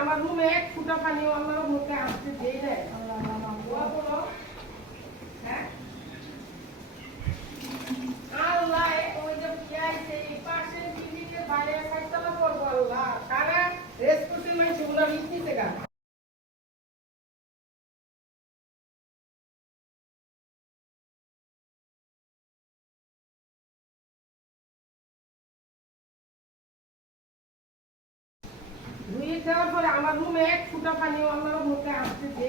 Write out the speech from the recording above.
আমার রুমে এক ফুটা আমার মুখে আসতে নাই দোয়া করো। হ্যাঁ? ওই যে বাইরে করব আল্লাহ। সারা করতে মানে রিচ নিছে গা। দেওয়ার পরে আমার রুমে এক ফুটা পানিও আমার মুখে আসতে।